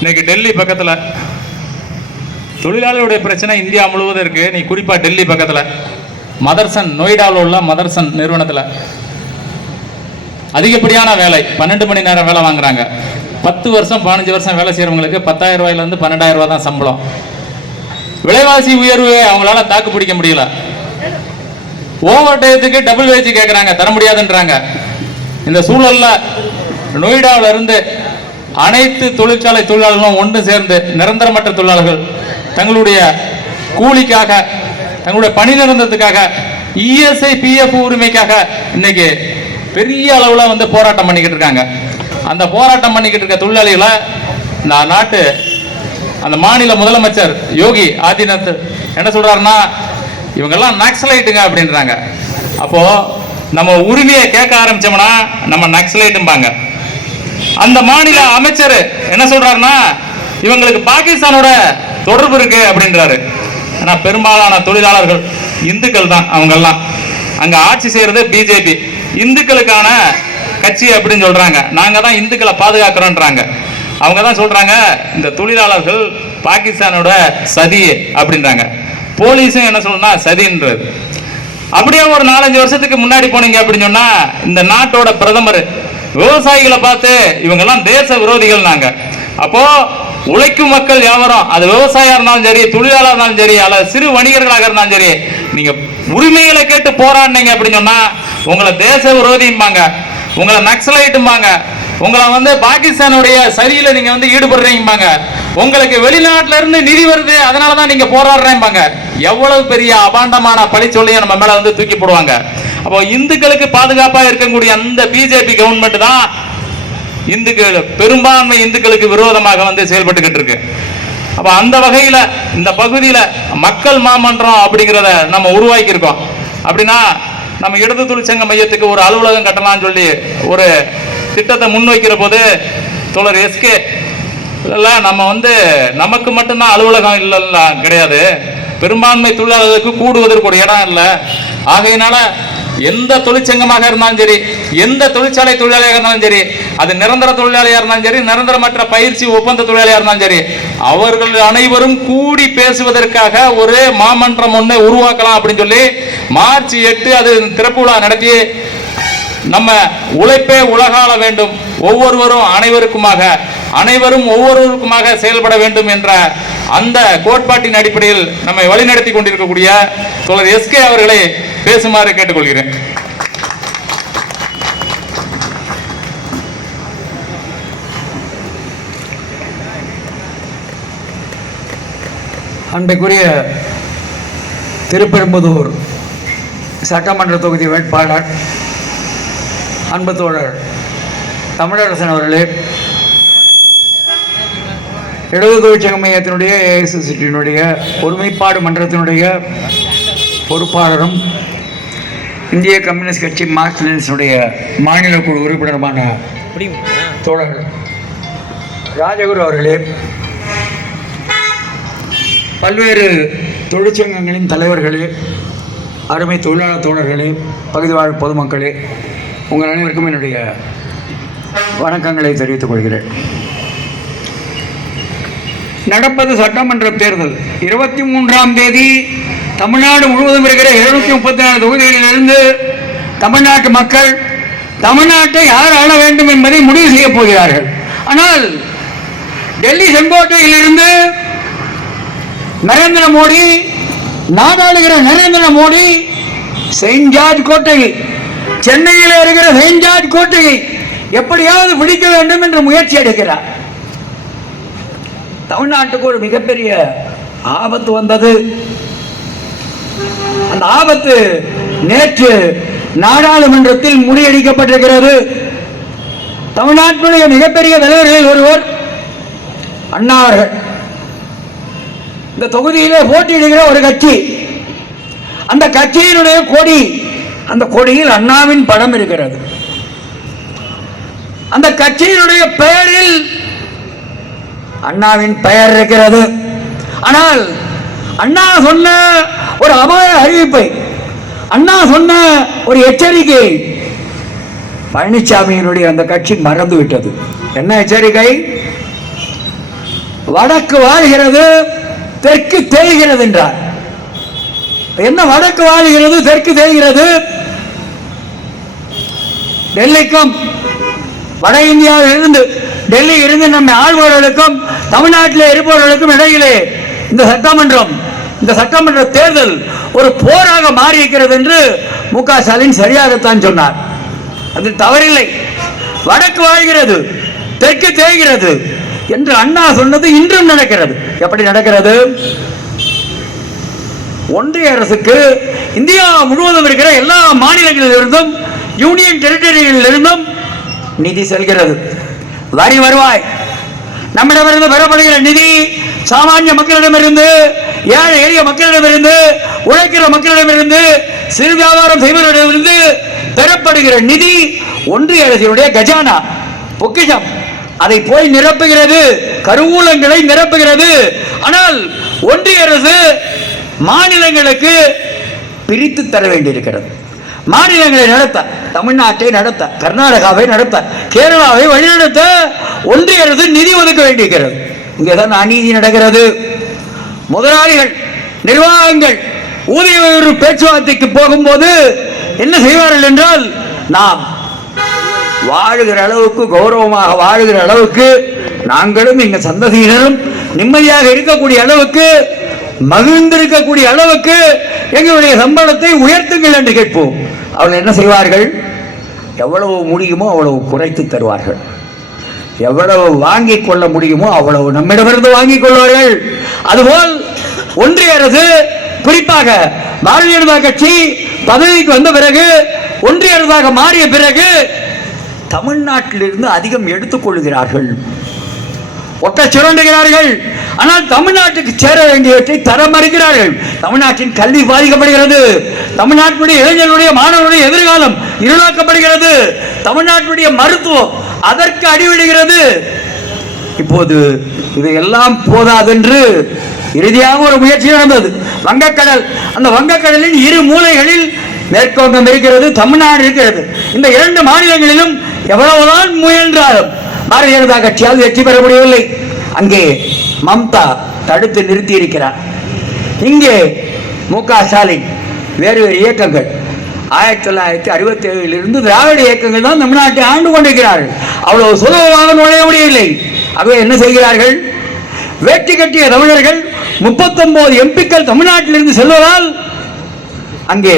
இன்னைக்கு டெல்லி பக்கத்தில் தொழிலாளர்களுடைய பிரச்சனை இந்தியா முழுவதும் இருக்கு. நீ குறிப்பா டெல்லி பக்கத்தில் மதர்சன், நொய்டாவில் உள்ள மதர்சன் நிறுவனத்தில் அதிகப்படியான வேலை, 12 மணி நேரம் வேலை வாங்குறாங்க. 10 வருஷம் 15 வருஷம் வேலை செய்யறவங்களுக்கு 10,000 ரூபாயிலிருந்து 12,000 ரூபாய் தான் சம்பளம். விலைவாசி உயர்வு அவங்களால தாக்கு பிடிக்க முடியல. ஓவர் டயத்துக்கு டபுள் வேஜ் கேட்கறாங்க, தர முடியாதுன்றாங்க. இந்த சூழல்ல நொய்டாவில இருந்து அனைத்து தொழிற்சாலை தொழிலாளர்களும் ஒன்று சேர்ந்து நிரந்தரமற்ற தொழிலாளர்கள் தங்களுடைய கூலிக்காக, தங்களுடைய பணி நிரந்தரத்துக்காக, இஎஸ்ஐ பிஎஃப் உரிமைக்காக இன்னைக்கு பெரிய அளவில் வந்து போராட்டம் பண்ணிக்கிட்டு இருக்காங்க. அந்த போராட்டம் பண்ணிக்கிட்டு இருக்க தொழிலாளிகளை இந்த நாட்டு அந்த மாநில முதலமைச்சர் யோகி ஆதித்யநாத் என்ன சொல்றாருன்னா, இவங்கெல்லாம் நக்சலைட்டுங்க அப்படின்றாங்க. அப்போ நம்ம உரிமையை கேட்க ஆரம்பிச்சோம்னா நம்ம நக்சலைட்டும்பாங்க. அந்த மாநில அமைச்சர் என்ன சொல்றாருன்னா, இவங்களுக்கு பாகிஸ்தானோட தொடர்பு இருக்கு அப்படின்றாரு. ஆனா பெரும்பாலான தொழிலாளர்கள் இந்துக்கள் தான். அவங்கெல்லாம் அங்க ஆட்சி செய்யறது பிஜேபி, இந்துக்களுக்கான கட்சி அப்படின்னு சொல்றாங்க. நாங்க தான் இந்துக்களை பாதுகாக்கிறோன்றாங்க. அவங்க தான் சொல்றாங்க இந்த தொழிலாளர்கள் பாகிஸ்தானோட சதி அப்படின்றாங்க. போலீஸும் என்ன சொல்றா சதின்றது. அப்படியே ஒரு 4-5 வருஷத்துக்கு முன்னாடி போனீங்க அப்படின்னு சொன்னா இந்த நாட்டோட பிரதமர் விவசாயிகளை பார்த்து இவங்கெல்லாம் தேச விரோதிகள் நாங்க. அப்போ உழைக்கும் மக்கள் வியாபாரம், அது விவசாயியா இருந்தாலும் சரி, தொழிலாளர் இருந்தாலும் சரி, அல்லது சிறு வணிகர்களாக இருந்தாலும் சரி, நீங்க உரிமைகளை கேட்டு போராடினீங்க அப்படின்னு சொன்னா உங்களை தேச விரோதிம்பாங்க, உங்களை நக்சலைட்டும்பாங்க, உங்களை வந்து பாகிஸ்தானுடைய சதியில நீங்க வந்து ஈடுபடுறீங்கம்பாங்க, உங்களுக்கு வெளிநாட்டுல இருந்து நிதி வருது அதனாலதான் நீங்க போராடுறேன்பாங்க. எவ்வளவு பெரிய அபாண்டமான பழிச்சொல்லையும் நம்ம மேல வந்து தூக்கி போடுவாங்க. அப்போ இந்துக்களுக்கு பாதுகாப்பா இருக்கக்கூடிய அந்த பிஜேபி கவர்மெண்ட் தான் இந்துக்கள், பெரும்பான்மை இந்துக்களுக்கு விரோதமாக வந்து செயல்பட்டுக்கிட்டு இருக்கு. அப்ப அந்த வகையில இந்த பகுதியில மக்கள் மாமன்றம் அப்படிங்கிறத நம்ம உருவாக்கி இருக்கோம். அப்படின்னா நம்ம இடது தொழிற்சங்க மையத்துக்கு ஒரு அலுவலகம் கட்டலாம்னு சொல்லி ஒரு திட்டத்தை முன்வைக்கிற போது தோழர் எஸ்கே இல்ல, நம்ம வந்து நமக்கு மட்டும்தான் அலுவலகம் இல்லைல்ல, கிடையாது, பெரும்பான்மை தொழிலாளர்களுக்கு கூடுவதற்கு ஒரு இடம் இல்லை. ஆகையினால எந்த தொழிற்சங்கமாக இருந்தாலும் சரி, எந்த தொழிற்சாலை தொழிலாளியாக இருந்தாலும் சரி, அது நிரந்தர தொழிலாளியாக இருந்தாலும் சரி, நிரந்தரமற்ற பயிற்சி ஒப்பந்த தொழிலாளியாக இருந்தாலும் சரி, அவர்கள் அனைவரும் கூடி பேசுவதற்காக ஒரு மாமன்றம் ஒன்று உருவாக்கலாம் அப்படின்னு சொல்லி மார்ச் 8 அது திறப்பு விழா நடத்தி நம்ம உழைப்பே உலகாள வேண்டும், ஒவ்வொருவரும் அனைவருக்குமாக, அனைவரும் ஒவ்வொருவருக்குமாக செயல்பட வேண்டும் என்ற அந்த கோட்பாட்டின் அடிப்படையில் நம்மை வழிநடத்தி கொண்டிருக்கக்கூடிய தோழர் எஸ்கே அவர்களை பேசுமாறு கேட்டுக்கொள்கிறேன். அன்றைக்குரிய திருப்பெரும்புதூர் சட்டமன்ற தொகுதி வேட்பாளர் அன்பு தோழர் தமிழரசன் அவர்களே, இடது தொழிற்சங்க மையத்தினுடைய ஏஐசிசியினுடைய ஒருமைப்பாடு மன்றத்தினுடைய பொறுப்பாளரும் இந்திய கம்யூனிஸ்ட் கட்சி மார்க்சிஸ்டினுடைய மாநில குழு உறுப்பினருமான தோழர் ராஜகுரு அவர்களே, பல்வேறு தொழிற்சங்கங்களின் தலைவர்களே, அருமை தொழிலாளர் தோழர்களே, பகுதி வாழ் பொதுமக்களே, உங்கள் அனைவருக்கும் என்னுடைய வணக்கங்களை தெரிவித்துக் கொள்கிறேன். நடப்பது சட்டமன்ற தேர்தல். 23ஆம் தேதி தமிழ்நாடு முழுவதும் இருக்கிற 734 தொகுதிகளிலிருந்து தமிழ்நாட்டு மக்கள் தமிழ்நாட்டை யார் ஆள வேண்டும் என்பதை முடிவு செய்ய போகிறார்கள். ஆனால் டெல்லி செங்கோட்டையிலிருந்து நரேந்திர மோடி, நாடாளுகிற நரேந்திர மோடி செயின்ட் ஜார்ஜ் கோட்டையை, சென்னையில் இருக்கிற செயின்ட் ஜார்ஜ் கோட்டையை எப்படியாவது பிடிக்க வேண்டும் என்று முயற்சி எடுக்கிறார். தமிழ்நாட்டுக்கு ஒரு மிகப்பெரிய ஆபத்து வந்தது. அந்த ஆபத்து நேற்று நாடாளுமன்றத்தில் முறியடிக்கப்பட்டிருக்கிறது. தமிழ்நாட்டினுடைய மிகப்பெரிய தலைவர்களில் ஒருவர் அண்ணா அவர்கள். இந்த தொகுதியிலே போட்டியிடுகிற ஒரு கட்சி, அந்த கட்சியினுடைய கொடி, அந்த கொடியில் அண்ணாவின் படம் இருக்கிறது. அந்த கட்சியினுடைய பெயரில் அண்ணாவின் பெயர் இருக்கிறது. ஆனால் அண்ணா சொன்ன ஒரு அபாய அறிவிப்பை, அண்ணா சொன்ன ஒரு எச்சரிக்கை பழனிசாமியினுடைய அந்த கட்சி மறந்துவிட்டது. என்ன எச்சரிக்கை? வடக்கு வாழ்கிறது, தெற்கு தேய்கிறது என்றார். என்ன வடக்கு வாழ்கிறது, தெற்கு தேய்கிறது? டெல்லிக்கும் வட இந்தியாவில் இருந்து, டெல்லி இருந்து நம்மை ஆள்பவர்களுக்கும் தமிழ்நாட்டில் இருப்பவர்களுக்கும் இடையிலே இந்த சட்டமன்ற தேர்தல் ஒரு போராக மாறி இருக்கிறது என்று மு.க. ஸ்டாலின் சரியாகத்தான் சொன்னார். அது தவறில்லை. வடக்கு வாழ்கிறது, தெற்கு தேய்கிறது என்று அண்ணா சொன்னது இன்றும் நடக்கிறது. எப்படி நடக்கிறது? ஒன்றிய அரசுக்கு இந்தியா முழுவதும் இருக்கிற எல்லா மாநிலங்களிலிருந்தும் யூனியன் டெரிட்டரிகளிலிருந்தும் நிதி செல்கிறது. வரி வருவாய் நம்மிடமிருந்து பெறப்படுகிற நிதி சாமானிய மக்களிடமிருந்து, ஏழை எளிய மக்களிடமிருந்து, உழைக்கிற மக்களிடமிருந்து, சிறு வியாபாரம் செய்வர்களிடமிருந்து பெறப்படுகிற நிதி ஒன்றிய அரசினுடைய கஜானா, பொக்கிஷம். அதை போய் நிரப்புகிறது, கருவூலங்களை நிரப்புகிறது. ஆனால் ஒன்றிய அரசு மாநிலங்களுக்கு பிரித்து தர வேண்டியிருக்கிறது. மாநிலங்களை நடத்த, தமிழ்நாட்டை நடத்த, கர்நாடகாவை நடத்த, கேரளாவை வழிநடத்த ஒன்றிய அரசு நிதி ஒதுக்க வேண்டியிருக்கிறது. இங்கேதான் அநீதி நடக்கிறது. முதலாளிகள், நிர்வாகங்கள் ஊதிய உயர்வு பேச்சுவார்த்தைக்கு போகும்போது என்ன செய்வார்கள் என்றால், நாம் வாழுகிற அளவுக்கு, கௌரவமாக வாழுகிற அளவுக்கு, நாங்களும் எங்கள் சந்ததியினரும் நிம்மதியாக இருக்கக்கூடிய அளவுக்கு, மகிழ்ந்திருக்கக்கூடிய அளவுக்கு எங்களுடைய சம்பளத்தை உயர்த்துங்கள் என்று கேட்போம். அவர்கள் என்ன செய்வார்கள்? எவ்வளவு முடியுமோ அவ்வளவு குறைத்து தருவார்கள். எவ்வளவு வாங்கிக் கொள்ள முடியுமோ அவ்வளவு நம்மிடமிருந்து வாங்கிக் கொள்வார்கள். அதுபோல் ஒன்றிய அரசு, குறிப்பாக பாரதிய ஜனதா கட்சி பதவிக்கு வந்த பிறகு, ஒன்றிய அரசாக மாறிய பிறகு தமிழ்நாட்டிலிருந்து அதிகம் எடுத்துக் கொள்கிறார்கள், ஒட்ட சுரண்டுகிறார்கள். ஆனால் தமிழ்நாட்டுக்கு சேர வேண்டியவற்றை தர மறுக்கிறார்கள். தமிழ்நாட்டின் கல்வி பாதிக்கப்படுகிறது, தமிழ்நாட்டுடைய இளைஞர்களுடைய மாணவர்களுடைய எதிர்காலம் இருளாக்கப்படுகிறது, தமிழ்நாட்டுடைய மருத்துவம் அதற்கு அடிவிடுகிறது. இப்போது இதையெல்லாம் போதாதென்று இறுதியாக ஒரு முயற்சி நடந்தது. வங்கக்கடல், அந்த வங்கக்கடலின் இரு மூலைகளில் மேற்கொண்டம் இருக்கிறது, தமிழ்நாடு இருக்கிறது. இந்த இரண்டு மாநிலங்களிலும் எவ்வளவுதான் முயன்றாலும் பாரதிய ஜனதா கட்சியால் வெற்றி பெற முடியவில்லை. அங்கே மம்தா தடுத்து நிறுத்தி இருக்கிறார். இங்கே மு.க. ஸ்டாலின், வேறு வேறு இயக்கங்கள் 1967 திராவிட இயக்கங்கள் தான் தமிழ்நாட்டை ஆண்டு கொண்டிருக்கிறார்கள். அவ்வளவு சுலபமாக நுழைய முடியவில்லை. ஆகவே என்ன செய்கிறார்கள்? வேட்டி கட்டிய தமிழர்கள் 39 எம்பிக்கள் தமிழ்நாட்டிலிருந்து செல்வதால் அங்கே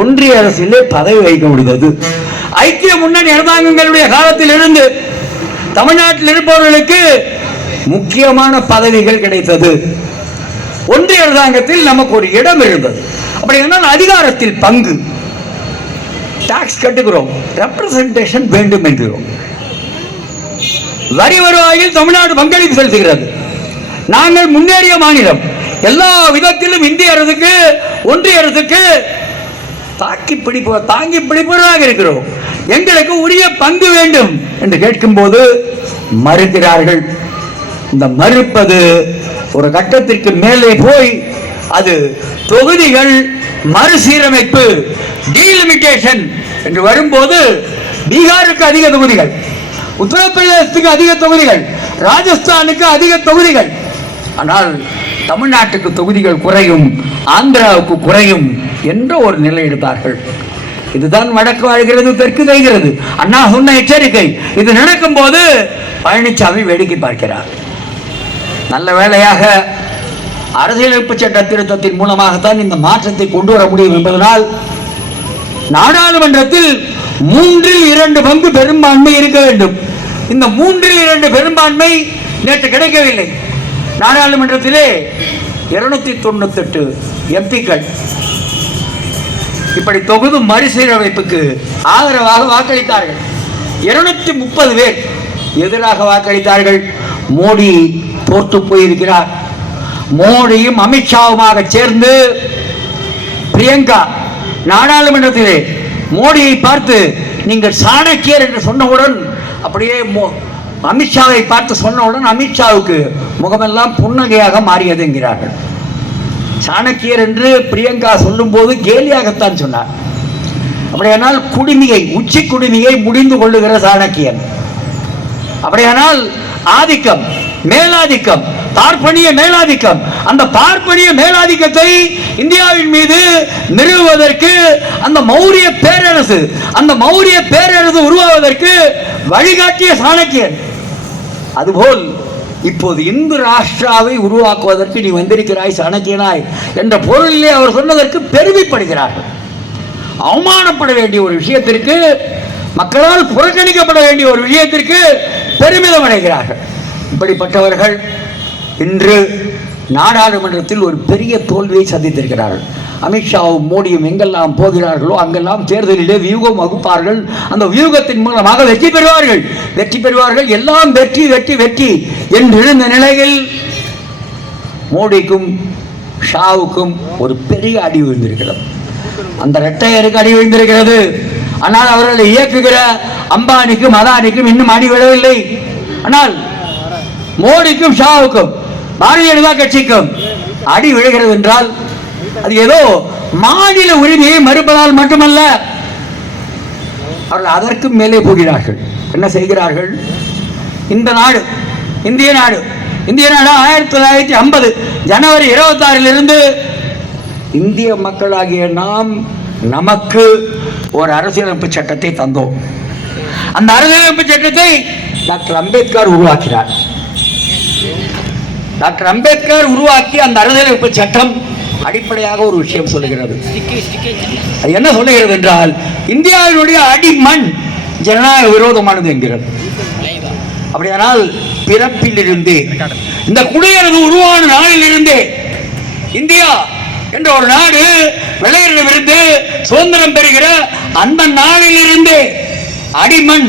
ஒன்றிய அரசிலே பதவி வைக்க முடிந்தது. ஐக்கிய முன்னணி அரசாங்கங்களுடைய காலத்தில் இருந்து தமிழ்நாட்டில் இருப்பவர்களுக்கு முக்கியமான பதவிகள் கிடைத்தது. ஒன்றிய அரசாங்கத்தில் நமக்கு ஒரு இடம் இருந்தது. அப்படி என்றால் அதிகாரத்தில் பங்கு, டாக்ஸ் கட்டுகிறோம், ரெப்ரசன்டேஷன் வேண்டும் என்கிறோம். வரி வருவாயில் தமிழ்நாடு பங்களிப்பு செலுத்துகிறது. நாங்கள் முன்னேறிய மாநிலம், எல்லா விதத்திலும் இந்திய அரசுக்கு, ஒன்றிய அரசுக்கு தாங்கி பிடிப்பவராக இருக்கிறோம். எங்களுக்கு உரிய பங்கு வேண்டும் என்று கேட்கும்போது மறுக்கிறார்கள். இந்த மறுப்பது ஒரு கட்டத்திற்கு மேலே போய் அது தொகுதிகள் மறுசீரமைப்பு, டீலிமிட்டேஷன் என்று வரும்போது பீகாருக்கு அதிக தொகுதிகள், உத்தரப்பிரதேசத்துக்கு அதிக தொகுதிகள், ராஜஸ்தானுக்கு அதிக தொகுதிகள், ஆனால் தமிழ்நாட்டுக்கு தொகுதிகள் குறையும், ஆந்திராவுக்கு குறையும் என்ற ஒரு நிலை எடுத்தார்கள். இதுதான் வடக்கு வாழ்கிறது, தெற்கு தேய்கிறது. அண்ணா சொன்ன எச்சரிக்கை. இது நடக்கும் போது பழனிசாமி வேடிக்கை பார்க்கிறார். நல்ல வேளையாக அரசியலமைப்பு சட்ட திருத்தத்தின் மூலமாகத்தான் இந்த மாற்றத்தை கொண்டு வர முடியும் என்பதனால் நாடாளுமன்றத்தில் 3/2 பெரும்பான்மை இருக்க வேண்டும். இந்த 3/2 பெரும்பான்மை நேற்று கிடைக்கவில்லை. நாடாளுமன்றத்திலே 298 எம்பிக்கள் இப்படி தொகுதி மறுசீரமைப்புக்கு ஆதரவாக வாக்களித்தார்கள். 230 பேர் எதிராக வாக்களித்தார்கள். மோடி தோற்று போயிருக்கிறார். மோடியும் அமித்ஷாவுமாக சேர்ந்து பிரியங்கா நாடாளுமன்றத்திலே மோடியை பார்த்து நீங்கள் சாணக்கியர் என்று சொன்னவுடன், அப்படியே அமித்ஷாவை பார்த்து சொன்னவுடன் அமித்ஷாவுக்கு முகமெல்லாம் புன்னகையாக மாறியது என்கிறார்கள். சாணக்கியர் என்று பிரியங்கா சொல்லும் போது கேலியாகத்தான் சொன்னார். அப்படியானால் குடிமிகை, உச்சி குடிமிகை முடிந்து கொள்ளுகிற சாணக்கியன். அப்படியானால் ஆதிக்கம், மேலாதிக்கம், பார்ப்பனிய மேலாதிக்கம். அந்த பார்ப்பனிய மேலாதிக்கத்தை இந்தியாவின் மீது நிறுவுவதற்கு அந்த மௌரிய பேரரசு உருவாவதற்கு வழிகாட்டிய சாணக்கியன். அதுபோல் இப்போது இந்து ராஷ்டிராவை உருவாக்குவதற்கு நீ வந்திருக்கிறாய் சாணக்கியனாய் என்ற பொருளிலே அவர் சொன்னதற்கு பெருமைப்படுகிறார்கள். அவமானப்பட வேண்டிய ஒரு விஷயத்திற்கு, மக்களால் புறக்கணிக்கப்பட வேண்டிய ஒரு விஷயத்திற்கு பெருமிதம் அடைகிறார்கள். இப்படிப்பட்டவர்கள் இன்று நாடாளுமன்றத்தில் ஒரு பெரிய தோல்வியை சந்தித்திருக்கிறார்கள். அமித்ஷாவும் மோடியும் எங்கெல்லாம் போகிறார்களோ அங்கெல்லாம் தேர்தலிலே வியூகம் வகுப்பார்கள். அந்த வியூகத்தின் மூலமாக வெற்றி பெறுவார்கள். எல்லாம் வெற்றி வெற்றி வெற்றி என்றிருந்த நிலையில் மோடிக்கும் ஷாவுக்கும் ஒரு பெரிய அடி விழுந்திருக்கிறது. அந்த இரட்டையருக்கு அடி விழுந்திருக்கிறது. ஆனால் அவர்களை இயக்குகிற அம்பானிக்கும் அதானிக்கும் இன்னும் அடி விழவில்லை. ஆனால் மோடிக்கும் ஷாவுக்கும் பாரதிய ஜனதா கட்சிக்கும் அடி விழுகிறது என்றால் அது ஏதோ மாநில உரிமையை மறுப்பதால் மட்டுமல்ல, அவர்கள் அதற்கும் மேலே போகிறார்கள். என்ன செய்கிறார்கள்? இந்திய நாடு 1950 ஜனவரி 26 இந்திய மக்களாகிய நாம் நமக்கு ஒரு அரசியலமைப்பு சட்டத்தை தந்தோம். அந்த அரசியலமைப்பு சட்டத்தை டாக்டர் அம்பேத்கர் உருவாக்கினார். டாக்டர் அம்பேத்கர் உருவாக்கி அந்த அரசியலமைப்பு சட்டம் அடிப்படையாக ஒரு விஷயம் சொல்லுகிறது. அது என்ன சொல்லுகிறது என்றால், இந்தியாவினுடைய அடிமண் ஜனநாயக விரோதமானது என்கிறது. அப்படியானால் பிறப்பிலிருந்து இந்த குடியரசு உருவான நாளிலிருந்தே இந்தியா என்ற ஒரு நாடு வெள்ளையரிடமிருந்து சுதந்திரம் பெறுகிற அந்த நாளிலிருந்து அடிமண்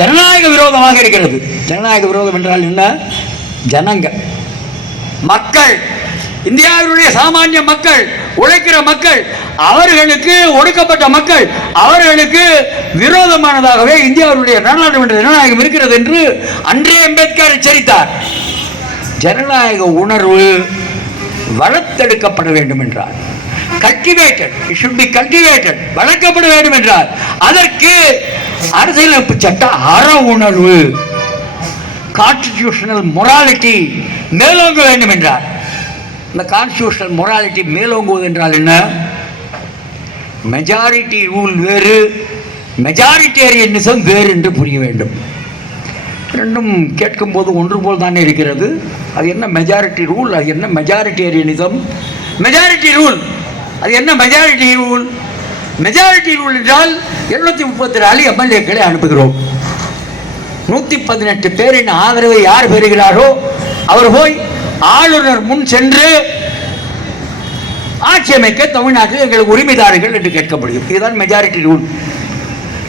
ஜனநாயக விரோதமாக இருக்கிறது. ஜனநாயக விரோதம் என்றால் என்ன? ஜனங்க, மக்கள், இந்தியாவினுடைய சாமானிய மக்கள், உழைக்கிற மக்கள், அவர்களுக்கு ஒடுக்கப்பட்ட மக்கள், அவர்களுக்கு விரோதமானதாகவே இந்தியாவுடைய நாடாளுமன்ற ஜனநாயகம் இருக்கிறது என்று அன்றே அம்பேத்கர் எச்சரித்தார். ஜனநாயக உணர்வு வளர்த்தெடுக்கப்பட வேண்டும் என்றார். வளர்க்கப்பட வேண்டும் என்றார். அதற்கு அரசியலமைப்பு சட்ட அற உணர்வு, கான்ஸ்டிடியூஷனல் மொராலிட்டி மேலோங்க வேண்டும் என்றார். இந்த கான்ஸ்டிடியூஷனல் மொராலிட்டி மேலோங்குவது என்றால் என்ன? மெஜாரிட்டி ரூல் வேறு, மெஜாரிட்டேரியனிசம் வேறு என்று புரிய வேண்டும். ரெண்டும் கேட்கும் போது ஒன்று போல் தானே இருக்கிறது. அது என்ன மெஜாரிட்டி ரூல், அது என்ன மெஜாரிட்டேரியனிசம்? மெஜாரிட்டி ரூல் அது என்ன? மெஜாரிட்டி ரூல் என்றால் 734 எம்எல்ஏக்களை அனுப்புகிறோம். 118 பேரின் ஆதரவை யார் பெறுகிறாரோ அவர் போய் ஆளுநர் முன் சென்று ஆட்சி அமைக்க தமிழ்நாட்டில் எங்களுக்கு உரிமைதாரர்கள் என்று கேட்க முடியும். இதுதான் மெஜாரிட்டி ரூல்.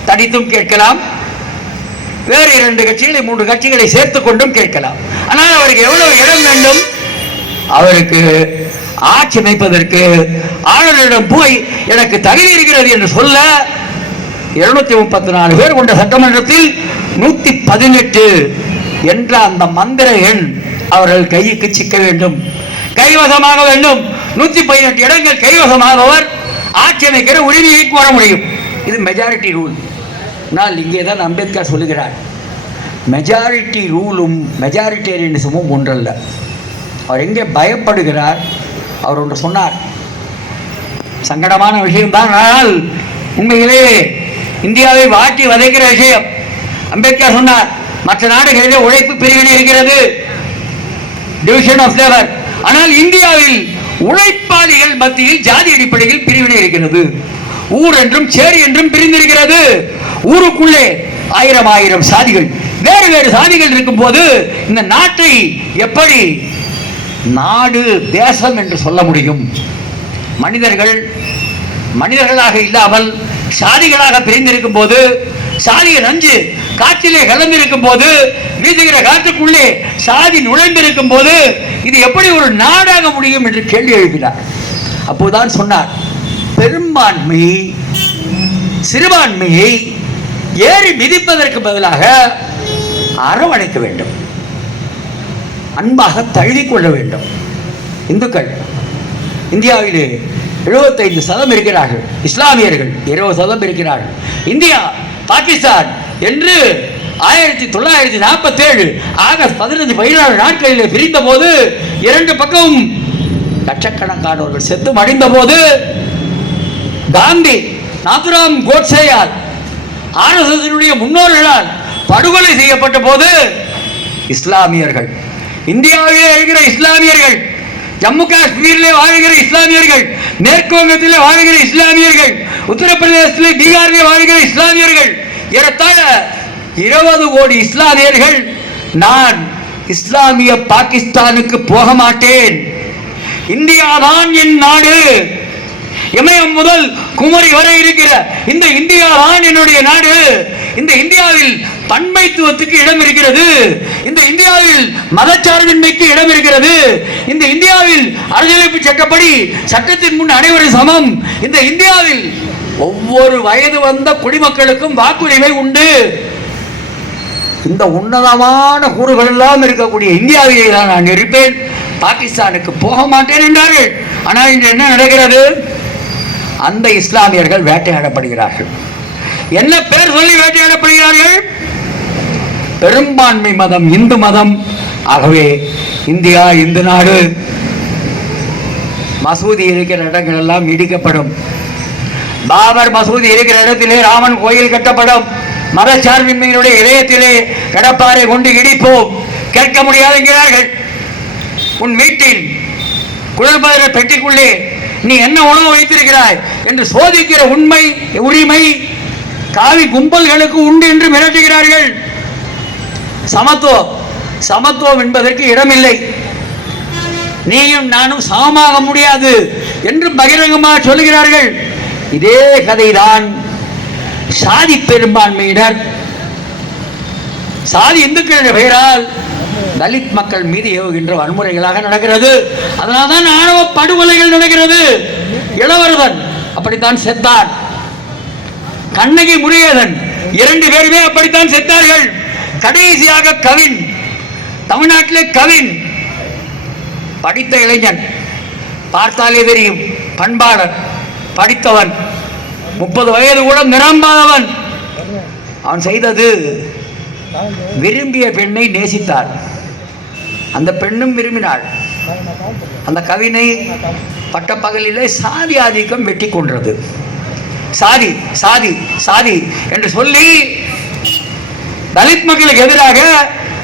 தனித்தும் கேட்கலாம், வேறு 2 கட்சிகளை 3 கட்சிகளை சேர்த்துக் கொண்டும் கேட்கலாம். ஆனால் அவருக்கு எவ்வளவு இடம் வேண்டும்? அவருக்கு ஆட்சி அமைப்பதற்கு ஆளுநரிடம் போய் எனக்கு தகுதி இருக்கிறது என்று சொல்ல 234 பேர் கொண்ட சட்டமன்றத்தில் 118 என்ற அந்த மந்திர எண் அவர்கள் கைக்கு சிக்க வேண்டும், கைவசமாக வேண்டும். 118 இடங்கள் கைவசமாகவர் ஆட்சி அமைக்கிற உரிமையை கோர முடியும். இது மெஜாரிட்டி ரூல். ஆனால் இங்கே தான் அம்பேத்கர் சொல்லுகிறார், மெஜாரிட்டி ரூலும் மெஜாரிட்டேரியனிசமும் ஒன்றல்ல. அவர் எங்கே பயப்படுகிறார்? அவர் ஒன்று சொன்னார், சங்கடமான விஷயம்தான், ஆனால் உண்மையிலே இந்தியாவை வாட்டி வதைக்கிற விஷயம். அம்பேத்கர் சொன்னார், மற்ற நாடுகளிலே உழைப்பு பிரிவினை இருக்கிறது, டிவிஷன் ஆஃப் லேபர். ஆனால் இந்தியாவில் உழைப்பாளிகள் மத்தியில் ஜாதி அடிப்படையில் பிரிவினை இருக்கிறது. ஊர் என்றும் சேரி என்றும் பிரிந்திருக்கிறது. ஊருக்குள்ளே 1000 சாதிகள், வேறு வேறு சாதிகள் இருக்கும் போது இந்த நாட்டை எப்படி நாடு தேசம் என்று சொல்ல முடியும்? மனிதர்களாக இல்லாமல் சாதிகளாக பிரிந்திருக்கும் போது, சாதிய நஞ்சு காற்றிலே கலந்திருக்கும் போது, வீசுகிற காற்றுக்குள்ளே சாதி நுழைந்திருக்கும் போது இது எப்படி ஒரு நாடாக முடியும் என்று கேள்வி எழுப்பினார். அப்போதுதான் சொன்னார், பெரும்பான்மையை சிறுபான்மையை ஏறி மிதிப்பதற்கு பதிலாக அரவணைக்க வேண்டும், அன்பாக தழுவிக்கொள்ள வேண்டும். இந்துக்கள் இந்தியாவிலே 75% இருக்கிறார்கள், இஸ்லாமியர்கள் 20% இருக்கிறார்கள். இந்தியா பாகிஸ்தான் என்று 1947 ஆகஸ்ட் 15-17 நாட்களிலே பிரிந்த போது இரண்டு பக்கமும் லட்சக்கணக்கானவர்கள் செத்து மடிந்த போது காந்தி நாதுராம் கோட்சேயால் ஆர்எஸ்எஸ் முன்னோர்களால் படுகொலை செய்யப்பட்ட போது இஸ்லாமியர்கள், இந்தியாவிலே இருக்கிற இஸ்லாமியர்கள், ஜம்மு காஷ்மீரிலே வாழ்கிற இஸ்லாமியர்கள், மேற்கு வங்கத்திலே வாழ்கிற இஸ்லாமியர்கள், உத்தரப்பிரதேசத்திலே பீகாரிலே வாழ்கிற இஸ்லாமியர்கள், ஏறத்தாழ 20 கோடி இஸ்லாமியர்கள் நான் இஸ்லாமிய பாகிஸ்தானுக்கு போக மாட்டேன், இந்தியாதான் என் நாடு, இமயம் முதல் குமரி வரை இருக்கிற இந்த இந்தியாதான் என்னுடைய நாடு, இந்த இந்தியாவில் பன்மைத்துவத்துக்கு இடம் இருக்கிறது, இந்த இந்தியாவில் மதச்சார்பின்மைக்கு இடம் இருக்கிறது, இந்த இந்தியாவில் அரசியலமைப்பு சட்டப்படி சட்டத்தின் முன் அனைவரும் சமம், இந்த இந்தியாவில் ஒவ்வொரு வயது வந்த குடிமக்களுக்கும் வாக்குரிமை உண்டு, இந்த உன்னதமான கூறுகள் எல்லாம் இருக்கக்கூடிய இந்தியாவிலே தான் நான் இருப்பேன், பாகிஸ்தானுக்கு போக மாட்டேன் என்றார்கள். ஆனால் இன்று என்ன நடக்கிறது? அந்த இஸ்லாமியர்கள் வேட்டையாடப்படுகிறார்கள். என்ன பேர் சொல்லி வேட்டையாடப்படுகிறார்கள்? பெரும்பான்மை மதம் இந்து மதம். ஆகவே இந்தியா இந்து நாடு, மசூதி இருக்கிற இடங்கள் எல்லாம் இடிக்கப்படும், பாபர் மசூதி இருக்கிற இடத்திலே ராமன் கோயில் கட்டப்படும், மதச்சார்பின்மையினுடைய இதயத்திலே கடப்பாறை கொண்டு இடிப்போம். கேட்க முடியாது என்கிறார்கள். உன் வீட்டில் குழந்தை பெட்டிக்குள்ளே நீ என்ன உணவு வைத்திருக்கிறாய் என்று சோதிக்கிற உரிமை காவி கும்பல்களுக்கு உண்டு என்று மிரட்டுகிறார்கள். சமத்துவம் என்பதற்கு இடமில்லை, நீயும் நானும் சமமாக முடியாது என்று பகிரங்கமாக சொல்லுகிறார்கள். இதே கதைதான் சாதி பெரும்பான்மையினர், சாதி இந்துக்கள் பெயரால் தலித் மக்கள் மீது ஏவுகின்ற வன்முறைகளாக நடக்கிறது. அதனால்தான் ஆணவ படுகொலைகள் நடக்கிறது. இளவரசன் அப்படித்தான் செத்தார், கண்ணகி முருகேசன் 2 பேருமே அப்படித்தான் செத்தார்கள். கடைசியாக கவின், தமிழ்நாட்டிலே கவின் படித்த இளைஞன், பார்த்தாலே தெரியும், பண்பாளர், படித்தவன், 30 வயது கூட நிரம்பாதவன். அவன் செய்தது விரும்பிய பெண்ணை நேசித்தார், அந்த பெண்ணும் விரும்பினாள். அந்த கவினை பட்டப்பகலிலே சாதி ஆதிக்கம் வெட்டி கொன்றது. சாதி சாதி சாதி என்று சொல்லி தலித் மக்களுக்கு எதிராக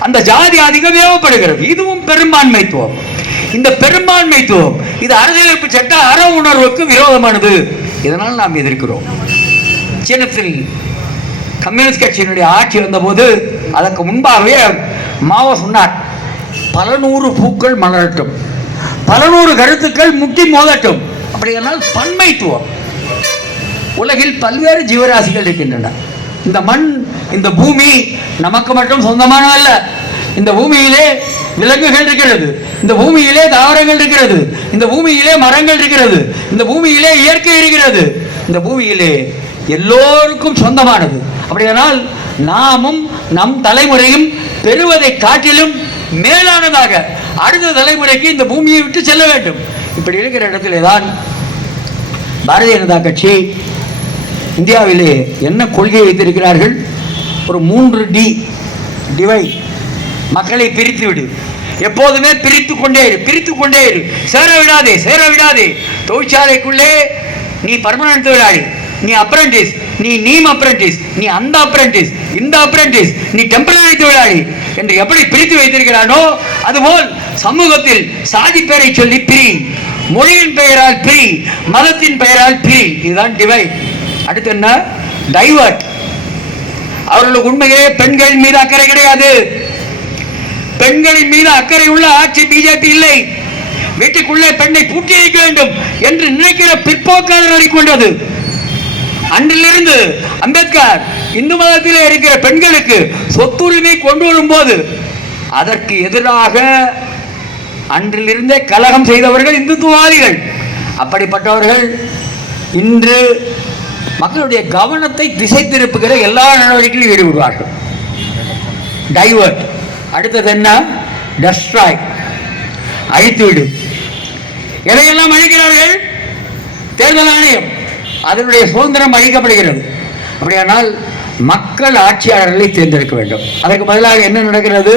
அந்த ஜாதி ஆதிக்கம் ஏவப்படுகிறது. இதுவும் பெரும்பான்மைத்துவம். இந்த பெரும்பான்மைத்துவம் இது அரசியலமைப்பு சட்ட அற உணர்வுக்கு விரோதமானது. இதனால் நாம் எதிர்க்கிறோம். சீனத்தில் கம்யூனிஸ்ட் கட்சியினுடைய ஆட்சி வந்தபோது அதற்கு முன்பாகவே மாவோ சொன்னார், பல நூறு பூக்கள் மலரட்டும், பல நூறு கருத்துக்கள் முட்டி மோதட்டும். அப்படியானால் பன்மைத்துவம். உலகில் பல்வேறு ஜீவராசிகள் இருக்கின்றன. இந்த மண், இந்த பூமி நமக்கு மட்டும் சொந்தமானதல்ல. இந்த பூமியிலே விலங்குகள் இருக்கிறது, இந்த பூமியிலே தாவரங்கள் இருக்கிறது, இந்த பூமியிலே மரங்கள் இருக்கிறது, இந்த பூமியிலே இயற்கை இருக்கிறது, இந்த பூமியிலே எல்லோருக்கும் சொந்தமானது. அப்படியானால் நாமும் நம் தலைமுறையும் பெறுவதை காட்டிலும் மேலானதாக அடுத்த தலைமுறைக்கு இந்த பூமியை விட்டு செல்ல வேண்டும். இப்படி இருக்கிற இடத்திலே தான் பாரதிய ஜனதா கட்சி இந்தியாவிலே என்ன கொள்கை வைத்திருக்கிறார்கள்? ஒரு 3D டிவைட், மக்களை பிரித்து விடு, எப்போதுமே பிரித்து கொண்டே இரு, சேர விடாதே. தொழிற்சாலைக்குள்ளே நீ பர்மனன்ட் தொழிலாளி, நீ அப்ரண்டிஸ், நீ நீம் அப்ரண்டிஸ், நீ அந்த அப்ரண்டிஸ், இந்த அப்ரண்டிஸ், நீ டெம்பரரி தொழிலாளி என்று எப்படி பிரித்து வைத்திருக்கிறானோ அதுபோல் சமூகத்தில் சாதி பெயரை சொல்லி பிரி, மொழியின் பெயரால் பிரி, மதத்தின் பெயரால் பிரி. இதுதான் டிவைட். அடுத்து என்ன? டைவர்ட். அவர்களுக்கு உண்மையிலே பெண்களின் மீது அக்கறை கிடையாது. பெண்களின் மீது அக்கறை உள்ள ஆட்சி பிஜேபி இல்லை. வீட்டுக்குள்ளே பெண்ணை பூட்டி வைக்க வேண்டும் என்று நினைக்கிற பிற்போக்காளர்களை கொண்டது. அன்றிலிருந்து அம்பேத்கர் இந்து மதத்திலே இருக்கிற பெண்களுக்கு சொத்துரிமை கொண்டு வரும்போது அதற்கு எதிராக அன்றிலிருந்தே கலகம் செய்தவர்கள் இந்துத்துவவாதிகள். அப்படிப்பட்டவர்கள் இன்று மக்களுடைய கவனத்தை திசை திருப்புகிற எல்லா நடவடிக்கையிலும் ஈடுபடுவார்கள். டைவர்ட். அடுத்தது என்ன? டெஸ்ட்ராய், அழித்துவிடு. எதையெல்லாம் அழிக்கிறார்கள்? தேர்தல் ஆணையம், அதனுடைய சுதந்திரம் அழிக்கப்படுகிறது. அப்படியானால் மக்கள் ஆட்சியாளர்களை தேர்ந்தெடுக்க வேண்டும். அதற்கு பதிலாக என்ன நடக்கிறது?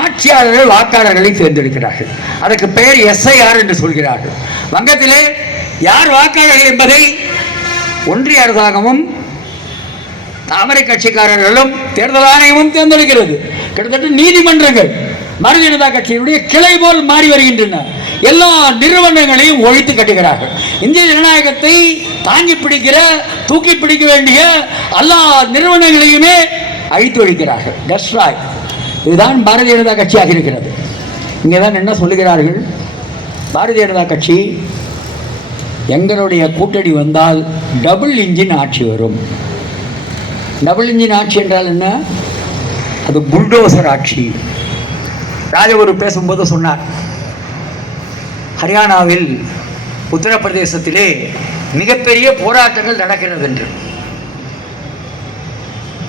ஆட்சியாளர்கள் வாக்காளர்களை தேர்ந்தெடுக்கிறார்கள். அதற்கு பெயர் SIR என்று சொல்கிறார்கள். வங்கத்திலே யார் வாக்காளர்கள் என்பதை ஒன்றிய அரசாங்கமும் தாமரை கட்சிக்காரர்களும் தேர்தல் ஆணையமும் தேர்ந்தெடுக்கிறது. கிட்டத்தட்ட நீதிமன்றங்கள் பாரதிய ஜனதா கட்சியினுடைய கிளை போல் மாறி வருகின்றன. எல்லா நிறுவனங்களையும் ஒழித்து கட்டுகிறார்கள். இந்திய ஜனநாயகத்தை தாங்கி பிடிக்கிற, தூக்கி பிடிக்க வேண்டிய எல்லா நிறுவனங்களையுமே அழித்து ஒழிக்கிறார்கள். டெஸ்ட்ராய். இதுதான் பாரதிய ஜனதா கட்சியாக இருக்கிறது. இங்கே தான் என்ன சொல்லுகிறார்கள்? பாரதிய ஜனதா கட்சி எங்களுடைய கூட்டணி வந்தால் டபுள் இன்ஜின் ஆட்சி வரும். டபுள் இன்ஜின் ஆட்சி என்றால் என்ன? அது புல்டோசர் ஆட்சி. ராஜகுரு பேசும்போது சொன்னார், ஹரியானாவில் உத்தரப்பிரதேசத்திலே மிகப்பெரிய போராட்டங்கள் நடக்கிறது என்று.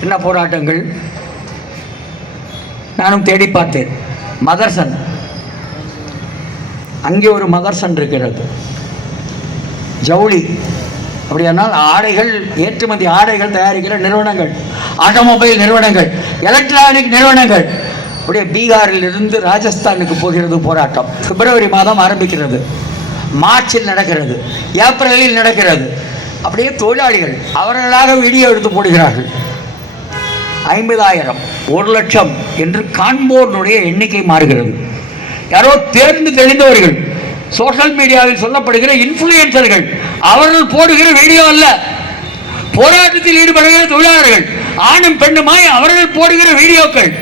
என்ன போராட்டங்கள்? நானும் தேடி பார்த்தேன். மதர்சன், அங்கே ஒரு மதர்சன் இருக்கிறது. ஜவுளி, அப்படியானால் ஆடைகள், ஏற்றுமதி ஆடைகள் தயாரிக்கிற நிறுவனங்கள், ஆட்டோமொபைல் நிறுவனங்கள், எலக்ட்ரானிக் நிறுவனங்கள். அப்படியே பீகாரில் இருந்து ராஜஸ்தானுக்கு போகிறது போராட்டம். பிப்ரவரி மாதம் ஆரம்பிக்கிறது, மார்ச்சில் நடக்கிறது, ஏப்ரலில் நடக்கிறது. அப்படியே தொழிலாளிகள் அவர்களாக வீடியோ எடுத்து போடுகிறார்கள். 50,000, 1,00,000 என்று காண்போருடைய எண்ணிக்கை மாறுகிறது. யாரோ தேர்ந்து தெளிந்தவர்கள், சோஷியல் மீடியாவில் சொல்லப்படுகிற இன்ஃப்ளூயன்சர்கள், அவர்கள் போடுகிற வீடியோ அல்ல. போராட்டத்தில் ஈடுபடுகிற தொழிலாளர்கள் ஆணும் பெண்ணுமாய் அவர்கள் போடுகிற வீடியோக்கள்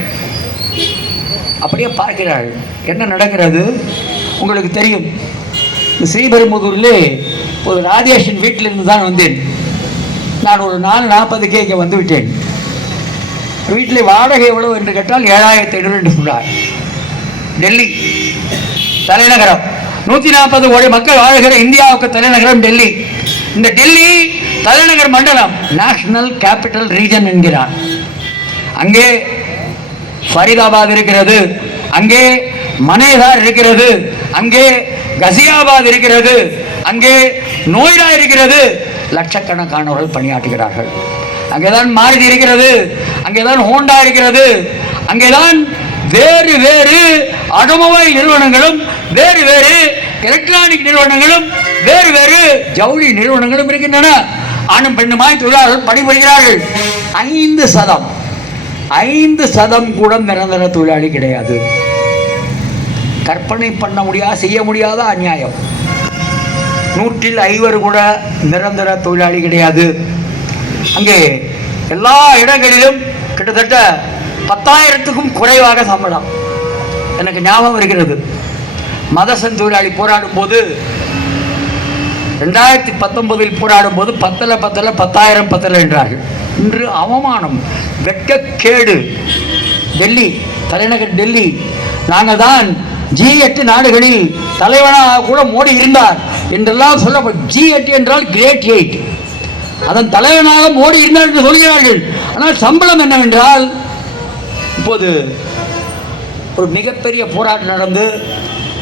அப்படியே பார்க்கிறார்கள். என்ன நடக்கிறது உங்களுக்கு தெரியும். ஸ்ரீபெரும்புதூரிலே ஒரு ராஜேஷன் வீட்டிலிருந்து தான் வந்தேன். நான் ஒரு 4:40 இங்கே வந்து விட்டேன். வீட்டில் வாடகை எவ்வளவு என்று கேட்டால் 7,500 என்று சொன்னார். டெல்லி தலைநகரம், 140 கோடி மக்கள் வாழ்கிற இந்தியாவுக்கு தலைநகரம் டெல்லி. இந்த டெல்லி தலைநகர் மண்டலம், நேஷனல் கேபிட்டல் ரீஜன் என்கிறார். அங்கே ஃபரிதாபாத் இருக்கிறது, அங்கே மனேசார் இருக்கிறது, அங்கே கசியாபாத் இருக்கிறது, அங்கே நோய்டா இருக்கிறது. லட்சக்கணக்கானவர்கள் பணியாற்றுகிறார்கள். அங்கேதான் மாருதி இருக்கிறது, அங்கேதான் ஹோண்டா இருக்கிறது, அங்கேதான் வேறு வேறு ஆட்டோமொபைல் நிறுவனங்களும், வேறு வேறு எலக்ட்ரானிக் நிறுவனங்களும், வேறு வேறு ஜவுளி நிறுவனங்களும் இருக்கின்றன. ஆணும் பெண்ணுமாய் தொழிலாளர்கள் பணிபுரிகிறார்கள். 5% கூட நிரந்தர தொழிலாளி கிடையாது. கற்பனை பண்ண முடியாத, செய்ய முடியாத அநியாயம். 100 5 கூட நிரந்தர தொழிலாளி கிடையாது. அங்கே எல்லா இடங்களிலும் கிட்டத்தட்ட 10,000க்கும் குறைவாக சம்பளம். எனக்கு ஞாபகம் இருக்கிறது, மதசன் தொழிலாளி போராடும் போது 2019 போராடும் போது 10,000 என்றார்கள். இன்று அவமானம், வெட்கக்கேடு. டெல்லி தலைநகர் டெல்லி, நாங்கள் தான் G8 நாடுகளில் தலைவனாக கூட மோடி இருந்தார் என்றெல்லாம் சொல்லப்படும். G8 என்றால் கிரேட் 8, அதன் தலைவனாக மோடி இருந்தார் என்று சொல்கிறார்கள். ஆனால் சம்பளம் என்னவென்றால், இப்போது ஒரு மிகப்பெரிய போராட்டம் நடந்து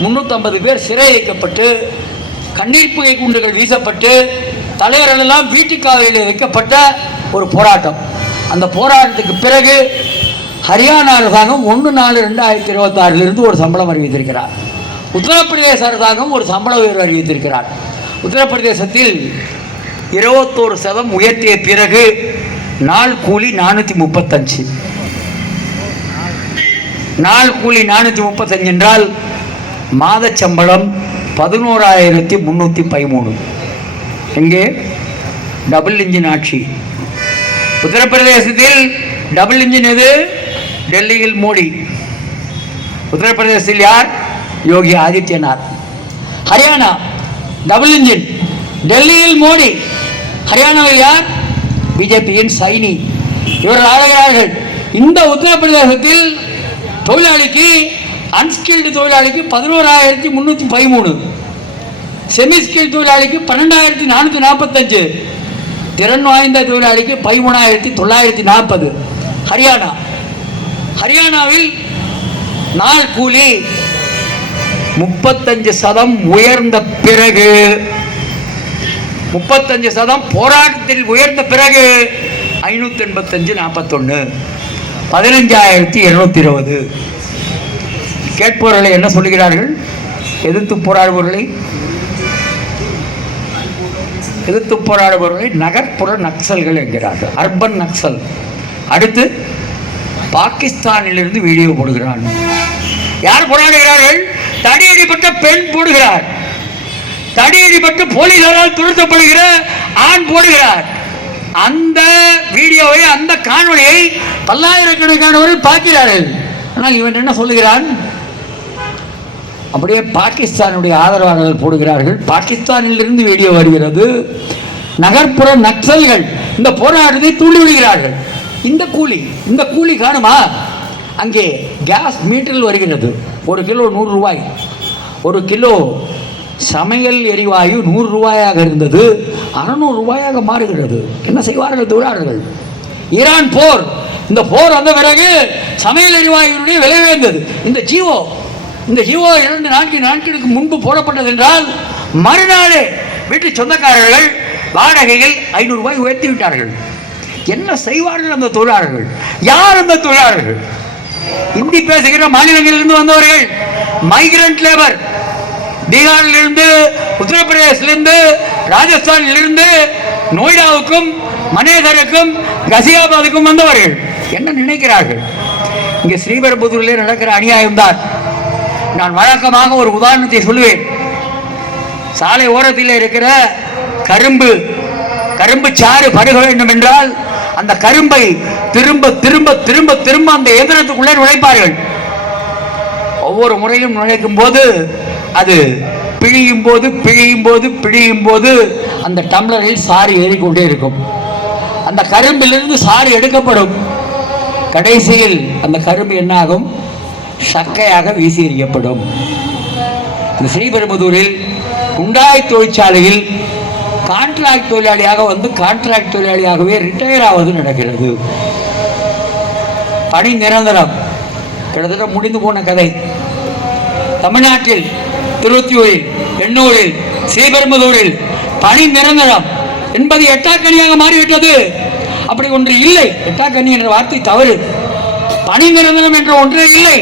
350 பேர் சிறை வைக்கப்பட்டு, கண்ணீர் புகை குண்டுகள் வீசப்பட்டு, தலைவர்கள் எல்லாம் வீட்டுக்காவலில் வைக்கப்பட்ட ஒரு போராட்டம். அந்த போராட்டத்துக்கு பிறகு ஹரியானா அரசாங்கம் 1/4/2026 ஒரு சம்பளம் அறிவித்திருக்கிறார். உத்தரப்பிரதேச அரசாங்கம் ஒரு சம்பள உயர்வு அறிவித்திருக்கிறார். உத்தரப்பிரதேசத்தில் 21% உயர்த்திய பிறகு நாள் கூலி 435. நாள் கூலி 435 என்றால் மாத சம்பளம் 11,313. எங்கே? டபுள் இன்ஜின் ஆட்சி. உத்தரப்பிரதேசத்தில் டபுள் இன்ஜின் எது? டெல்லியில் மோடி. உத்தரப்பிரதேசத்தில் யார்? யோகி ஆதித்யநாத். ஹரியானா டபுள் இன்ஜின், டெல்லியில் மோடி. ஹரியானாவில் யார்? பிஜேபியின் சைனி. இவர்கள் ஆளுகிறார்கள். இந்த உத்தரப்பிரதேசத்தில் தொழிலாளிக்கு, அன்ஸ்கில்டு தொழிலாளிக்கு 11,313, செமி ஸ்கில் தொழிலாளிக்கு 12,445, திறன் வாய்ந்த தொழிலாளிக்கு 13,940. ஹரியானாவில் நாள் கூலி 35% உயர்ந்த பிறகு, 35% போராட்டத்தில் உயர்ந்த பிறகு 585 41 15220. கேட்பவர்களை என்ன சொல்லுகிறார்கள்? எதிர்த்து போராடுபவர்களை நகர்ப்புற நக்சல்கள் என்கிறார்கள், அர்பன் நக்சல். அடுத்து பாகிஸ்தானிலிருந்து வீடியோ போடுகிறான். யார் போராடுகிறார்கள்? தடியடிப்பட்ட பெண் போடுகிறார், தடியடிப்பட்டு போலீசாரால் துரத்தப்படுகிற ஆண் போடுகிறார். அந்த வீடியோவை, அந்த காணொலியை பல்லாயிரக்கணக்கானவர்கள் பார்க்கிறார்கள். ஆனால் இவன் என்ன சொல்லுகிறான்? அப்படியே பாகிஸ்தானுடைய ஆதரவாளர்கள் போடுகிறார்கள். பாகிஸ்தானிலிருந்து வீடியோ வருகிறது. நகர்ப்புற நக்சல்கள் இந்த போராட்டத்தை தூண்டிவிடுகிறார்கள். இந்த கூலி காணுமா? அங்கே கேஸ் மீட்டரில் வருகிறது. 1 கிலோ 100 ரூபாய். 1 கிலோ சமையல் எரிவாயு 100 ரூபாயாக இருந்தது, 600 ரூபாயாக மாறுகிறது. என்ன செய்வார்கள் தொழிலாளர்கள்? ஈரான் போர், இந்த போர் வந்த பிறகு சமையல் எரிவாயுடைய விலை உயர்ந்தது. இந்த ஜியோ 2 நாட்களுக்கு முன்பு போடப்பட்டது என்றால் மறுநாளே வீட்டு சொந்தக்காரர்கள் வாடகையில் 500 ரூபாய் உயர்த்தி விட்டார்கள். என்ன செய்வார்கள் அந்த தொழிலாளர்கள்? யார் அந்த தொழிலாளர்கள்? இந்தி பேசுகிற மாநிலங்களிலிருந்து வந்தவர்கள், மைக்ரண்ட் லேபர். பீகாரிலிருந்து, உத்தரப்பிரதேசிலிருந்து, ராஜஸ்தானிலிருந்து, நோய்டாவுக்கும் மனேதருக்கும் கசியாபாதுக்கும் வந்தவர்கள். என்ன நினைக்கிறார்கள்? இங்கே ஸ்ரீபெரும்புதூரிலே நடக்கிற அநியாயம்தான். நான் வழக்கமாக ஒரு உதாரணத்தை சொல்லுவேன். சாலை ஓரத்தில் இருக்கிற கரும்பு சாறு பருக வேண்டும் என்றால் அந்த கரும்பை திரும்ப திரும்ப திரும்ப திரும்ப அந்த எந்திரத்துக்குள்ளே நுழைப்பார்கள். ஒவ்வொரு முறையும் நுழைக்கும் போது அது பிழியும் போது அந்த டம்ளரில் சாறு ஏறிக்கொண்டே இருக்கும். அந்த கரும்பிலிருந்து சாறு எடுக்கப்படும். கடைசியில் அந்த கரும்பு என்னாகும்? சக்கையாக வீசி எறியப்படும். இந்த ஸ்ரீபெரும்புதூரில் குண்டாய் தொழிற்சாலையில் கான்ட்ராக்ட் தொழிலாளியாக வந்து கான்ட்ராக்ட் தொழிலாளியாகவே ரிட்டையர் ஆவது நடக்கிறது. பணி நிரந்தரம் கிட்டத்தட்ட முடிந்து போன கதை. தமிழ்நாட்டில் திருவொற்றியூரில், எண்ணூரில், ஸ்ரீபெரும்புதூரில் பணி நிரந்தரம் என்பது எட்டாக்கனியாக மாறிவிட்டது. அப்படி ஒன்று இல்லை. எட்டாக்கனி என்ற வார்த்தை தவறு. பணி நிரந்தரம் என்ற ஒன்றே இல்லை.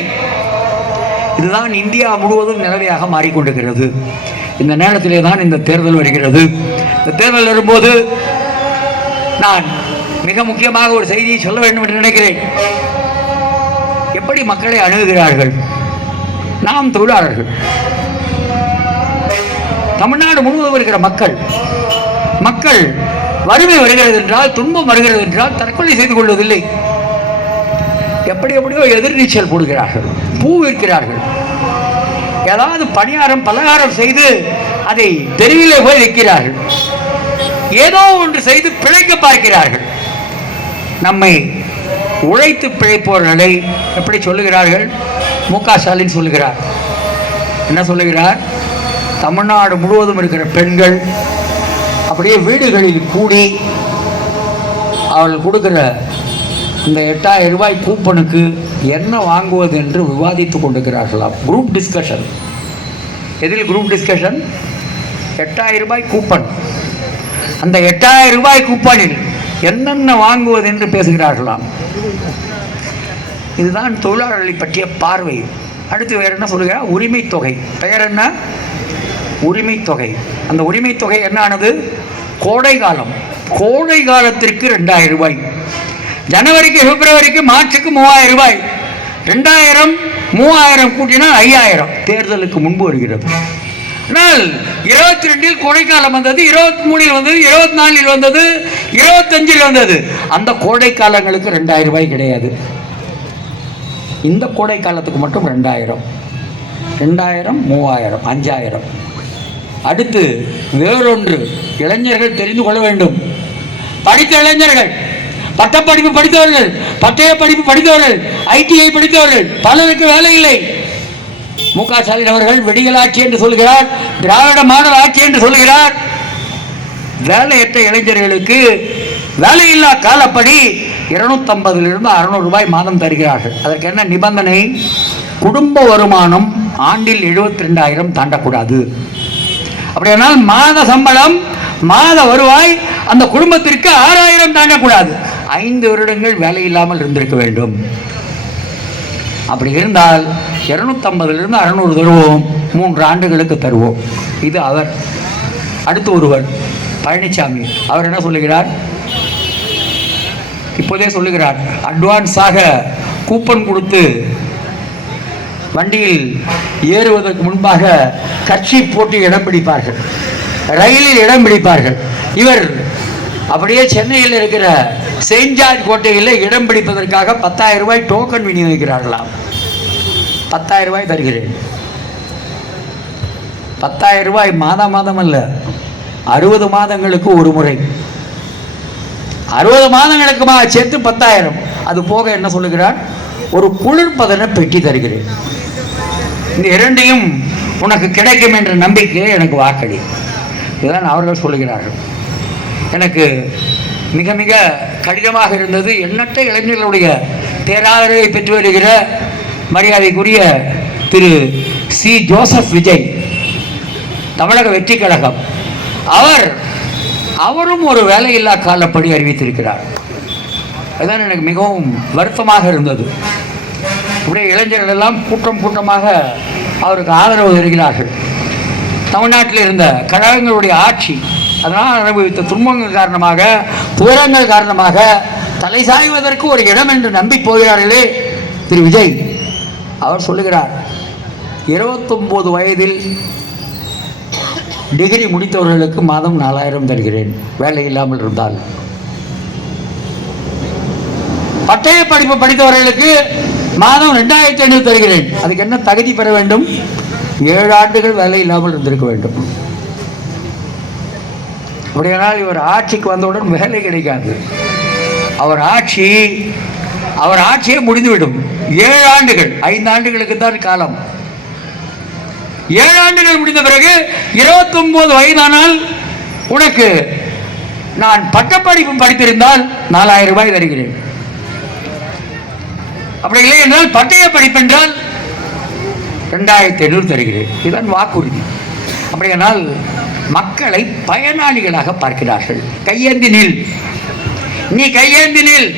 இதுதான் இந்தியா முழுவதும் நிலைமையாக மாறிக்கொண்டிருக்கிறது. இந்த நேரத்திலே தான் இந்த தேர்தல் வருகிறது. இந்த தேர்தல் வரும்போது நான் மிக முக்கியமாக ஒரு செய்தியை சொல்ல வேண்டும் என்று நினைக்கிறேன். எப்படி மக்களை அணுகுகிறார்கள்? நாம் தொழிலாளர்கள், தமிழ்நாடு முழுவதும் இருக்கிற மக்கள் வறுமை வருகிறது என்றால், துன்பம் வருகிறது என்றால் தற்கொலை செய்து கொள்வதில்லை. எப்படியோ எதிர்நீச்சல் போடுகிறார்கள், பூ விற்கிறார்கள், ஏதாவது பலகாரம் செய்து அதை தெருவிலே போய் வைக்கிறார்கள், ஏதோ ஒன்று செய்து பிழைக்க பார்க்கிறார்கள். நம்மை உழைத்து பிழைப்பவர்களை எப்படி சொல்லுகிறார்கள்? மு.க. ஸ்டாலின் சொல்லுகிறார். என்ன சொல்லுகிறார்? தமிழ்நாடு முழுவதும் இருக்கிற பெண்கள் அப்படியே வீடுகளில் கூடி அவர்கள் கொடுக்கிற இந்த 8000 ரூபாய் கூப்பனுக்கு என்ன வாங்குவது என்று விவாதித்துக் கொண்டிருக்கிறார்களாம். Group discussion. எதில் குரூப் டிஸ்கஷன்? 8000 ரூபாய் கூப்பன். அந்த 8000 ரூபாய் கூப்பனில் என்னென்ன வாங்குவது என்று பேசுகிறார்களாம். இதுதான் தொழிலாளர்களை பற்றிய பார்வை. அடுத்து வேற என்ன சொல்லுகிறார்? உரிமை தொகை. பெயர் என்ன? உரிமை தொகை. அந்த உரிமை தொகை என்ன ஆனது? கோடை காலத்திற்கு 2000 ரூபாய், ஜனவரிக்கு பிப்ரவரிக்கு மார்ச்சுக்கு 3000 ரூபாய், 2000 3000 கூட்டினால் 5000. தேர்தலுக்கு முன்பு வருகிறது. ஆனால் 22 கோடைக்காலம் வந்தது, 23 வந்தது, 24 வந்தது, 25 வந்தது. அந்த கோடை காலங்களுக்கு 2000 ரூபாய் கிடையாது. இந்த கோடை காலத்துக்கு மட்டும் 2000, 3000, 5000. அடுத்து வேறொன்று இளைஞர்கள் தெரிந்து கொள்ள வேண்டும். படித்த இளைஞர்கள், பட்டப்படிப்பு படித்தவர்கள், பட்டய படிப்பு படித்தவர்கள், ITI படித்தவர்கள், பலருக்கு வேலை இல்லை. மு.க. ஸ்டாலின் அவர்கள் விடியல் ஆட்சி என்று சொல்கிறார், திராவிட மாடல் ஆட்சி என்று சொல்கிறார். வேலையற்ற இளைஞர்களுக்கு வேலையில்லா காலப்படி 250 600 ரூபாய் மாதம் தருகிறார்கள். அதற்கு என்ன நிபந்தனை? குடும்ப வருமானம் ஆண்டில் 72,000 தாண்டக்கூடாது. அப்படியானால் மாத சம்பளம், மாத வருவாய் அந்த குடும்பத்திற்கு 6000 தாண்டக்கூடாது. 5 வருடங்கள் வேலை இல்லாமல் இருந்திருக்க வேண்டும். அப்படி இருந்தால் 250லிருந்து 600 தருவோம், 3 ஆண்டுகளுக்கு தருவோம். இது அவர். அடுத்து ஒருவர் பழனிசாமி, அவர் என்ன சொல்லுகிறார்? இப்போதே சொல்லுகிறார், அட்வான்ஸாக கூப்பன் கொடுத்து வண்டியில் ஏறுவதற்கு முன்பாக கட்சி போட்டு இடம் பிடிப்பார்கள், ரயிலில் இடம் பிடிப்பார்கள். இவர் அப்படியே சென்னையில் இருக்கிற செயின்ட் ஜார்ஜ் கோட்டையில் இடம் பிடிப்பதற்காக 10,000 ரூபாய் டோக்கன் விநியோகிக்கிறார்களாம். 10,000 ரூபாய் தருகிறேன். 10,000 ரூபாய் மாதம் அல்ல, 60 மாதங்களுக்கு ஒரு முறை, 60 மாதங்களுக்கு சேர்த்து 10,000. அது போக என்ன சொல்லுகிறார்? ஒரு குளிர்பதன பெட்டி தருகிறேன். இந்த 2ஐயும் உனக்கு கிடைக்கும் என்ற நம்பிக்கை எனக்கு வாக்களி. இதுதான் அவர்கள் சொல்லுகிறார்கள். எனக்கு மிக மிக கடினமாக இருந்தது. எண்ணற்ற இளைஞர்களுடைய பேராதரவை பெற்று வருகிற மரியாதைக்குரிய திரு சி. ஜோசப் விஜய், தமிழக வெற்றி கழகம், அவரும் ஒரு வேலையில்லா காலப்படி அறிவித்திருக்கிறார். அதுதான் எனக்கு மிகவும் வருத்தமாக இருந்தது. அப்படியே இளைஞர்கள் எல்லாம் கூட்டமாக அவருக்கு ஆதரவு தருகிறார்கள். தமிழ்நாட்டில் இருந்த கழகங்களுடைய ஆட்சி, அதனால் அனுபவித்த துன்பங்கள் காரணமாக, துயரங்கள் காரணமாக தலை சாய்வதற்கு ஒரு இடம் என்று நம்பி போகிறார்களே திரு விஜய், அவர் சொல்லுகிறார், 29 வயதில் டிகிரி முடித்தவர்களுக்கு மாதம் 4,000 தருகிறேன் வேலை இல்லாமல் இருந்தால். பட்டய படிப்பு படித்தவர்களுக்கு மாதம் 2,500 தருகிறேன். அதுக்கு என்ன தகுதி பெற வேண்டும்? 7 ஆண்டுகள் வேலை இல்லாமல் இருந்திருக்க வேண்டும். அப்படியானால் இவர் ஆட்சிக்கு வந்தவுடன் வேலை கிடைக்காது. அவர் ஆட்சியே முடிந்துவிடும். 7 ஆண்டுகள், 5 ஆண்டுகளுக்கு தான் காலம். 7 ஆண்டுகள் முடிந்த பிறகு 29 வயதானால் உனக்கு நான் பட்டப்படிப்பு படித்திருந்தால் 4,000 ரூபாய் தருகிறேன். அப்படி இல்லை என்றால் பட்டய படிப்பு என்றால் 2,500 தருகிறேன். இதுதான் வாக்குறுதி. அப்படியானால் மக்களை பயனாளிகளாக பார்க்கிறார்கள். கையேந்தி நில், நீ கையேந்தி நில்,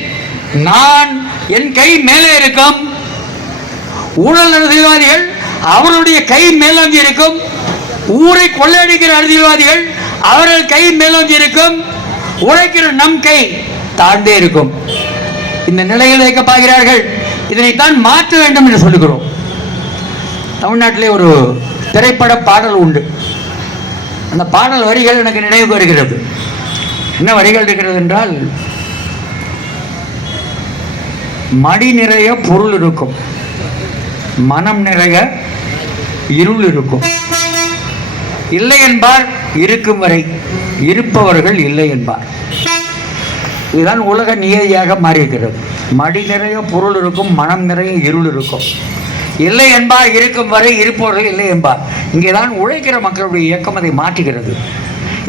நான் என் கை மேலே இருக்கும். ஊழல் அரசியல்வாதிகள் அவருடைய கை மேலோங்கி இருக்கும். ஊரை கொள்ளையடிக்கிற அரசியல்வாதிகள் அவர்கள் கை மேலோங்கி இருக்கும். உழைக்கிற நம் கை தாழ்ந்தே இருக்கும். இந்த நிலையில் வைக்க பார்க்கிறார்கள். இதனைத்தான் மாற்ற வேண்டும் என்று சொல்லுகிறோம். தமிழ்நாட்டிலே ஒரு திரைப்பட பாடல் உண்டு. அந்த பாடல் வரிகள் எனக்கு நினைவுக்கு வருகிறது. என்ன வரிகள் இருக்கிறது என்றால், மடி நிறைய பொருள் இருக்கும், மனம் நிறைய இருள் இருக்கும். இல்லை என்பார் இருக்கும் வரை, இருப்பவர்கள் இல்லை என்பார். இதுதான் உலக நியதியாக மாறியிருக்கிறது. மடி நிறைய பொருள் இருக்கும், மனம் நிறைய இருள் இருக்கும். இல்லை என்பார் இருக்கும் வரை, இருப்பவர்கள் இல்லை என்பார். இங்கேதான் உழைக்கிற மக்களுடைய இயக்கம் அதை மாற்றுகிறது.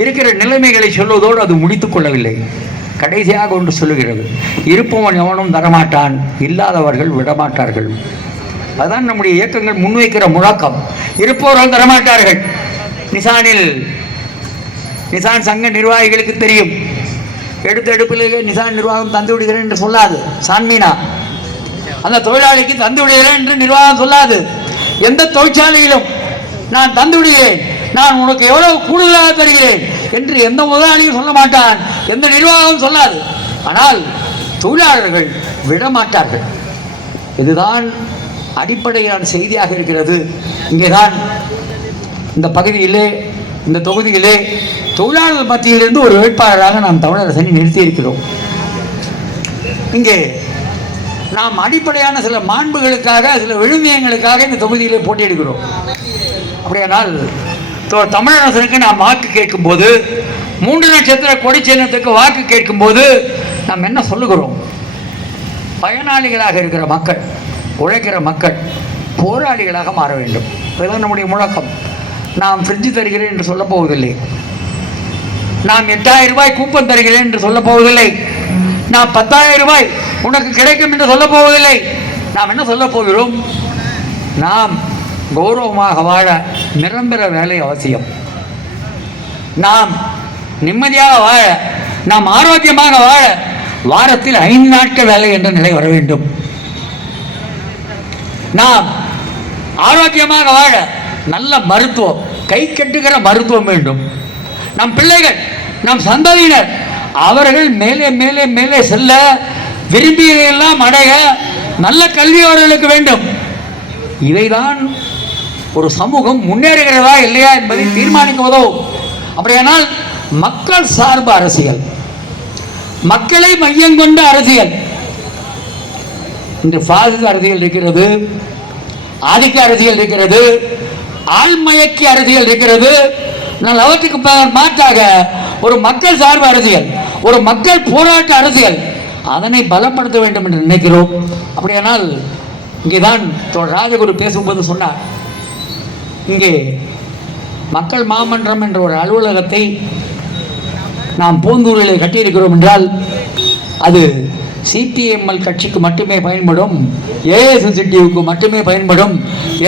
இருக்கிற நிலைமைகளை சொல்வதோடு அது முடித்துக் கொள்ளவில்லை. கடைசியாக ஒன்று சொல்லுகிறது, இருப்பவன் எவனும் தரமாட்டான், இல்லாதவர்கள் விடமாட்டார்கள். அதுதான் நம்முடைய இயக்கங்கள் முன்வைக்கிற முழக்கம். இருப்பவர்கள் தரமாட்டார்கள். நிசான் சங்க நிர்வாகிகளுக்கு தெரியும். எடுப்பிலேயே நிசான் நிர்வாகம் தந்து விடுகிறேன் என்று சொல்லாது. சான்மீனா அந்த தொழிலாளிக்கு தந்து விடுகிறேன் என்று நிர்வாகம் சொல்லாது. எந்த தொழிற்சாலையிலும் நான் தந்து விடுகிறேன், நான் உனக்கு எவ்வளவு கூடுதலாக தருகிறேன் என்று எந்த முதலாளியும் சொல்ல மாட்டான், எந்த நிர்வாகமும் சொல்லாது. ஆனால் தொழிலாளர்கள் விடமாட்டார்கள். இதுதான் அடிப்படையான செய்தியாக இருக்கிறது. இங்கேதான் இந்த பகுதியிலே, இந்த தொகுதியிலே தொழிலாளர் மத்தியிலிருந்து ஒரு வேட்பாளராக நாம் தமிழரசனை நிறுத்தியிருக்கிறோம். இங்கே நாம் அடிப்படையான சில மாண்புகளுக்காக, சில விழுமியங்களுக்காக இந்த தொகுதியிலே போட்டியிடுகிறோம். அப்படியானால் தமிழரசனுக்கு நாம் வாக்கு கேட்கும்போது, 3 நட்சத்திர கொடி சின்னத்துக்கு வாக்கு கேட்கும்போது நாம் என்ன சொல்லுகிறோம்? பயனாளிகளாக இருக்கிற மக்கள், உழைக்கிற மக்கள் போராளிகளாக மாற வேண்டும். இதுதான் நம்முடைய முழக்கம். நாம் ஃப்ரிட்ஜ் தருகிறேன் என்று சொல்ல போவதில்லை. நாம் 8,000 ரூபாய் கூப்பன் தருகிறேன் என்று சொல்ல போவதில்லை. நாம் 10,000 ரூபாய் உனக்கு கிடைக்கும் என்று சொல்ல போவதில்லை. நாம் என்ன சொல்ல போகிறோம்? நாம் கௌரவமாக வாழ நிரந்தர வேலை அவசியம். நாம் நிம்மதியாக வாழ, நாம் ஆரோக்கியமாக வாழ வாரத்தில் 5 நாட்கள் வேலை என்ற நிலை வர வேண்டும். நாம் ஆரோக்கியமாக வாழ நல்ல மருத்துவம், கை கட்டுகிற மருத்துவம் வேண்டும். நம் பிள்ளைகள், நம் சந்ததியினர் அவர்கள் மேலே மேலே மேலே செல்ல, விரும்பியதையெல்லாம் அடைய நல்ல கல்வி அவர்களுக்கு வேண்டும். இவைதான் ஒரு சமூகம் முன்னேறுகிறதா இல்லையா என்பதை தீர்மானிக்குவதோ. அப்படியானால் மக்கள் சார்பு அரசியல், மக்களை மையம் கொண்ட அரசியல். இன்று பாசிச அரசியல் இருக்கிறது, ஆதிக்க அரசியல் இருக்கிறது, ஆள்மயக்கி அரசியல் இருக்கிறது. நான் அவற்றுக்கு மாற்றாக ஒரு மக்கள் சார்பு அரசியல், ஒரு மக்கள் போராட்ட அரசியல், அதனை பலப்படுத்த வேண்டும் என்று நினைக்கிறோம். அப்படியானால் இங்கேதான் ராஜகுரு பேசும்போது சொன்னார், இங்கே மக்கள் மாமன்றம் என்ற ஒரு அலுவலகத்தை நாம் பூந்தூரில் கட்டியிருக்கிறோம் என்றால் அது சிபிஎம்எல் கட்சிக்கு மட்டுமே பயன்படும், ஏஎஸ்எஸ்டிக்கு மட்டுமே பயன்படும்,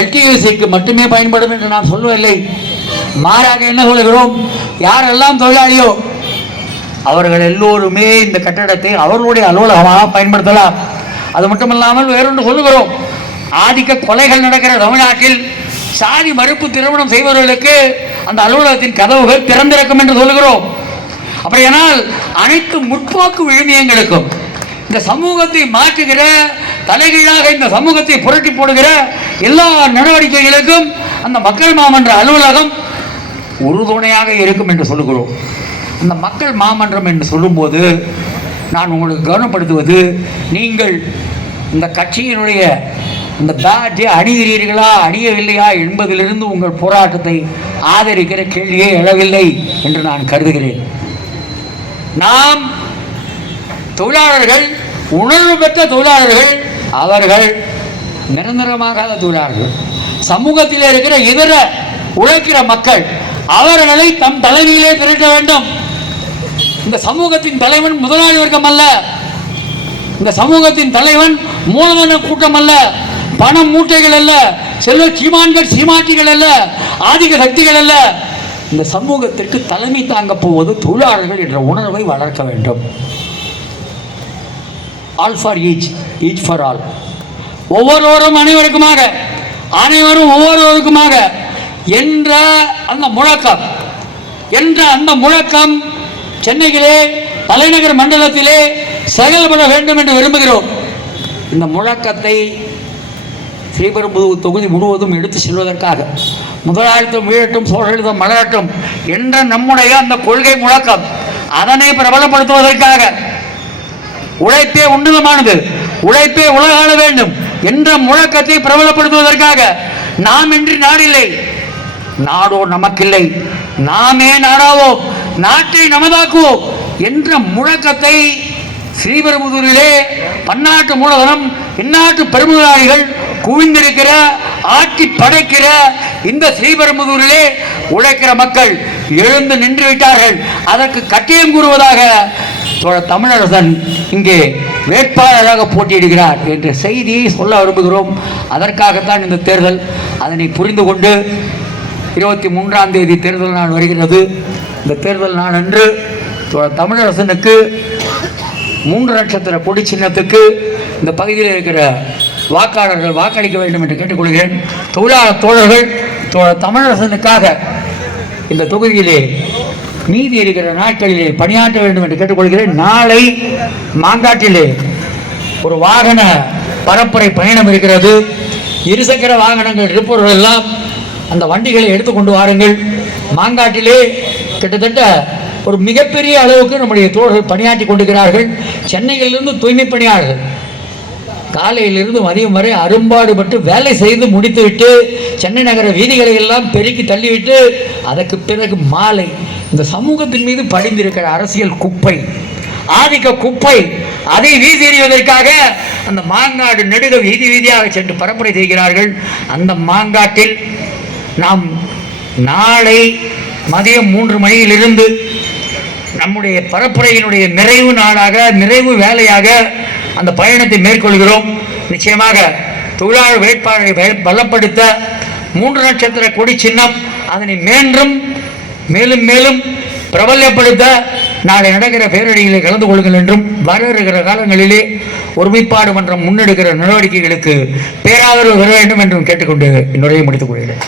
எல்டிஎஸ்சிக்கு மட்டுமே பயன்படும் என்று நாம் சொல்லவில்லை. மாறாக என்ன சொல்கிறோம், யாரெல்லாம் தொழிலாளியோ அவர்கள் எல்லோருமே இந்த கட்டடத்தை அவர்களுடைய அலுவலகமாக பயன்படுத்தலாம். அது மட்டுமல்லாமல் வேறொன்று சொல்லுகிறோம், ஆதிக்க கொலைகள் நடக்கிற தமிழ்நாட்டில் சாதி மறுப்பு திருமணம் செய்பவர்களுக்கு அந்த அலுவலகத்தின் கதவுகள் திறந்திருக்கும் என்று சொல்லுகிறோம். அப்படியானால் அனைத்து முற்போக்கு விழுமியங்களுக்கும், இந்த சமூகத்தை மாற்றுகிற, தலைகீழாக இந்த சமூகத்தை புரட்டி போடுகிற எல்லா நடவடிக்கைகளுக்கும் அந்த மக்கள் மாமன்ற அலுவலகம் உறுதுணையாக இருக்கும் என்று சொல்லுகிறோம். அந்த மக்கள் மாமன்றம் என்று சொல்லும்போது நான் உங்களுக்கு கவனப்படுத்துவது, நீங்கள் இந்த கட்சியினுடைய இந்த பேட்ஜை அணிகிறீர்களா அணியவில்லையா என்பதிலிருந்து உங்கள் போராட்டத்தை ஆதரிக்கிற கேள்வியே எழவில்லை என்று நான் கருதுகிறேன். நாம் தொழிலாளர்கள், உணர்வு பெற்ற தொழிலாளர்கள், அவர்கள் நிரந்தரமாகாத தொழிலாளர்கள், சமூகத்தில் இருக்கிற இதர உழைக்கிற மக்கள், அவர்களை தம் தலைமையிலே திரட்ட வேண்டும். இந்த சமூகத்தின் தலைவன் முதலாளி வர்க்கம் அல்ல, இந்த சமூகத்தின் தலைவன் மூலதன கூட்டம் அல்ல, பண மூட்டைகள் அல்ல, செல்வ சீமான்கள் சீமாட்டிகள் அல்ல, ஆதிக்க சக்திகள் அல்ல. இந்த சமூகத்திற்கு தலைமை தாங்க போவது தொழிலாளர்கள் என்ற உணர்வை வளர்க்க வேண்டும். All for each, each for all, ஒவ்வொருவரும் அனைவருக்குமாக, அனைவரும் ஒவ்வொருவருக்குமாக என்ற அந்த முழக்கம் சென்னையிலே தலைநகர் மண்டலத்திலே செயல்பட வேண்டும் என்று விரும்புகிறோம். இந்த முழக்கத்தை ஸ்ரீபெரும்புதூர் தொகுதி முழுவதும் எடுத்து செல்வதற்காக, முதலாளித்துவம் வீழட்டும், சோழலிதம் மலரட்டும் என்ற நம்முடைய அந்த கொள்கை முழக்கம், அதனை பிரபலப்படுத்துவதற்காக, உழைப்பே உன்னதமானது, உழைப்பே உலகாள வேண்டும் என்ற முழக்கத்தை பிரபலப்படுத்துவதற்காக, நாம் இன்றி நாடில்லை, நாடோ நமக்கில்லை, நாமே நாடாவோம், நாட்டை நமதாக்குவோம் என்ற முழக்கத்தை ஸ்ரீபெரும்புதூரிலே பன்னாட்டு மூலதனம், இந்நாட்டு பெருமுதலாளிகள் குவிந்திருக்கிற, ஆட்டி படைக்கிற இந்த ஸ்ரீபெரும்புதூரிலே உழைக்கிற மக்கள் எழுந்து நின்று விட்டார்கள். அதற்கு கட்டியம் கூறுவதாக தமிழரசன் இங்கே வேட்பாளராக போட்டியிடுகிறார் என்ற செய்தியை சொல்ல விரும்புகிறோம். அதற்காகத்தான் இந்த தேர்தல். அதனை புரிந்து கொண்டு 23ஆம் தேதி தேர்தல் நாள் வருகிறது. இந்த தேர்தல் நாள் அன்று தமிழரசனுக்கு 3 நட்சத்திர கொடி சின்னத்துக்கு இந்த பகுதியில் இருக்கிற வாக்காளர்கள் வாக்களிக்க வேண்டும் என்று கேட்டுக்கொள்கிறேன். தொழிலாளர் தோழர்கள் தமிழரசனுக்காக இந்த தொகுதியிலே மீதி இருக்கிற நாட்களிலே பணியாற்ற வேண்டும் என்று கேட்டுக்கொள்கிறேன். நாளை மாங்காட்டிலே ஒரு வாகன பரப்புரை பயணம் இருக்கிறது. இருசக்கர வாகனங்கள் இருப்பவர்கள் எல்லாம் அந்த வண்டிகளை எடுத்துக்கொண்டு வாருங்கள். மாங்காட்டிலே கிட்டத்தட்ட ஒரு மிகப்பெரிய அளவுக்கு நம்முடைய தோழர்கள் பணியாற்றி கொண்டிருக்கிறார்கள். சென்னையிலிருந்து தூய்மை பணியாளர்கள் காலையிலிருந்து மதியம் வரை அரும்பாடுபட்டு வேலை செய்து முடித்துவிட்டு சென்னை நகர வீதிகளை எல்லாம் பெருக்கி தள்ளிவிட்டு அதற்கு பிறகு மாலை இந்த சமூகத்தின் மீது படிந்திருக்கிற அரசியல் குப்பை, ஆதிக்க குப்பை, அதை வீசி எறிவதற்காக அந்த மாங்காடு நெடுக வீதி வீதியாக சென்று பரப்புரை செய்கிறார்கள். அந்த மாங்காட்டில் நாம் நாளை மதியம் 3 மணியிலிருந்து நம்முடைய பரப்புரையினுடைய நிறைவு நாளாக, நிறைவு வேலையாக அந்த பயணத்தை மேற்கொள்கிறோம். நிச்சயமாக தொழிலாளர் வேட்பாளரை பலப்படுத்த 3 நட்சத்திர கொடி சின்னம், அதனை மேலும் மேலும் பிரபல்யப்படுத்த நாளை நடக்கிற பேரணியிலே கலந்து கொள்ளுங்கள் என்றும் வருகிற காலங்களிலே ஒருமைப்பாடு மன்றம் முன்னெடுக்கிற நடவடிக்கைகளுக்கு பேராதரவு பெற வேண்டும் என்றும் கேட்டுக்கொண்டு என்னுடைய முடித்துக் கொள்கிறேன்.